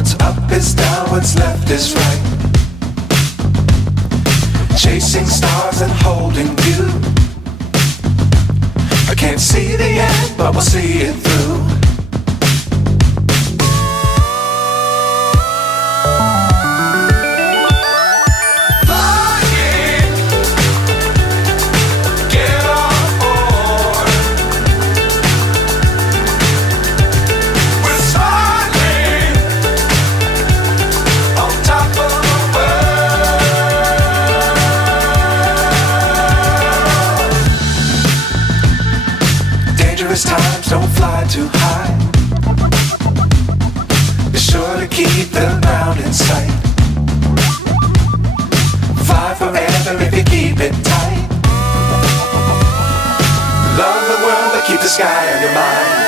What's up is down, what's left is right. Chasing stars and holding you. I can't see the end, but we'll see it through. Times don't fly too high. Be sure to keep the ground in sight. Fly forever if you keep it tight. Love the world but keep the sky on your mind.